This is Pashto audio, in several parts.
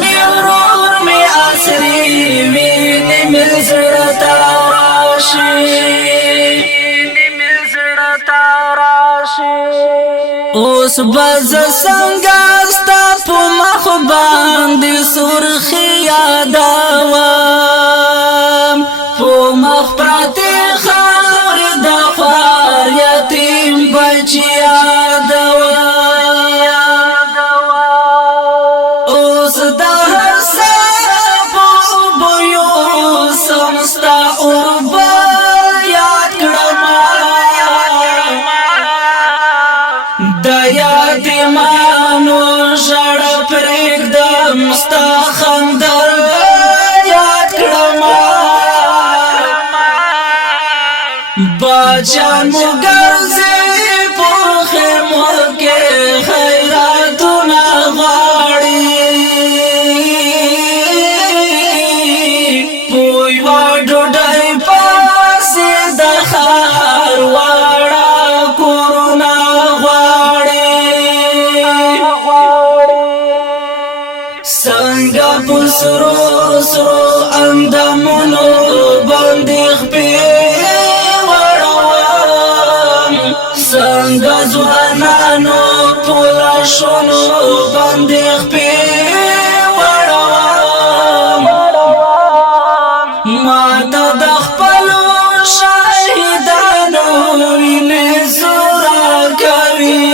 می ورور می عصری ویني می زړه ته راشي اوس بز څنګه ستا په مخ باندې سرخي یادوم په مخ پرتې خاورې د خوار یتیم بچی یادوم اوس د هر څه په اوبو یوسم ستا اوربل یاد کړم د یتیمانو ژړه پرېږدم ستا خندل یاد کړم بچیان مو ګرځي په خیمو کې خیراتونه غواړي په یوه ډوډۍ پسې د ښار واړه کورونه څنګه په سرو سرو اندامونو باندې خپې وړوم څنګه ځوانانو په لاشونو باندې خپې وړوم ما ته د خپلو شهیدانو وینې زور راکوي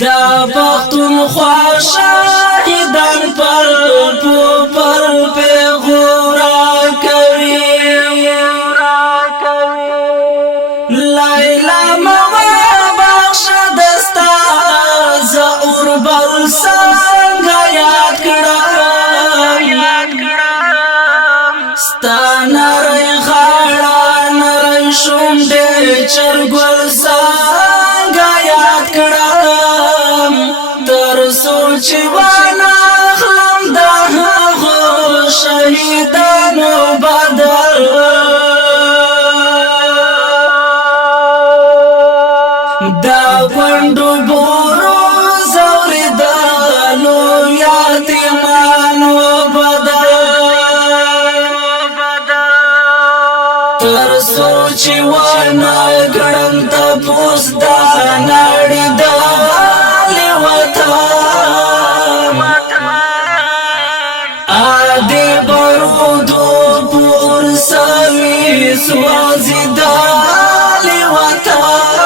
دا پښتونخوا شهیدان پر پیغورا کوي لیلا موا بخش دستا زور بل څنګه یاد کړم ستا نری غاړه نری شونډې چرګل څنګه یاد کړم تر سوچ وانا خلم د هغو شهیدانو بدل دا غونډو بورو زوریدلو یتیمانو بدل تر سوچ وانا ګړم تپوس دا نړۍ د سوازی دالی وطن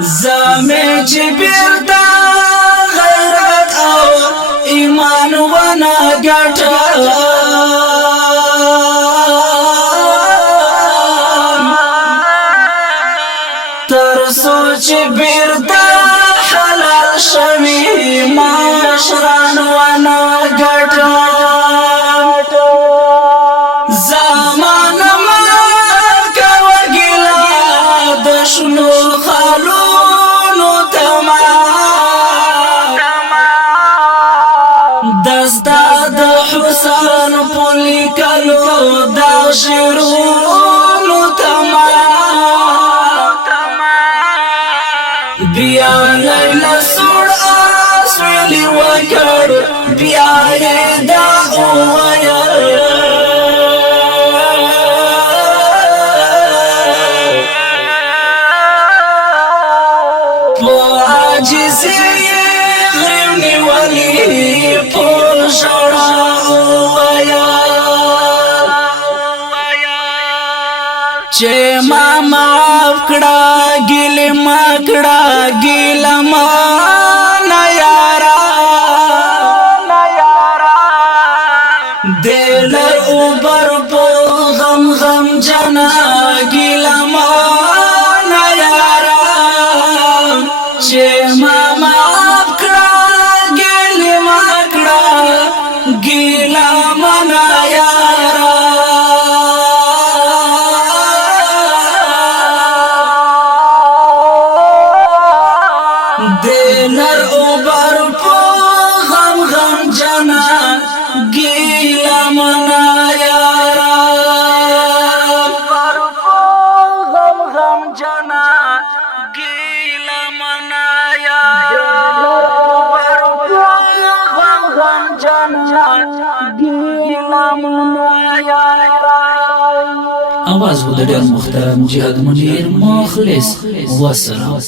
زمی چی بیردا غیرت او ایمان ونا گٹم تر سوچ بیردا حلال شوی ماشران ونا گٹم دستا د حسن پولی کلو دا شیرونو تمام بیا لیلا سوڑ آسویلی وکر بیا دا اویر پو عاجزی غرمنی ولی چې ما معاف کړه ګل ما کړه ګل ما نه یارا دل اوبر په غم غم جنا ګل ما نه یارا چې ما معاف کړه ګل ما کړه ګل ما نه یارا دلر اوبر پو غم غم جنا گیلا منایا جنا گیلا منایا غم جنا گیلا منایا आवाज हो ډېر محترم جهاد منیر مخلص والسلام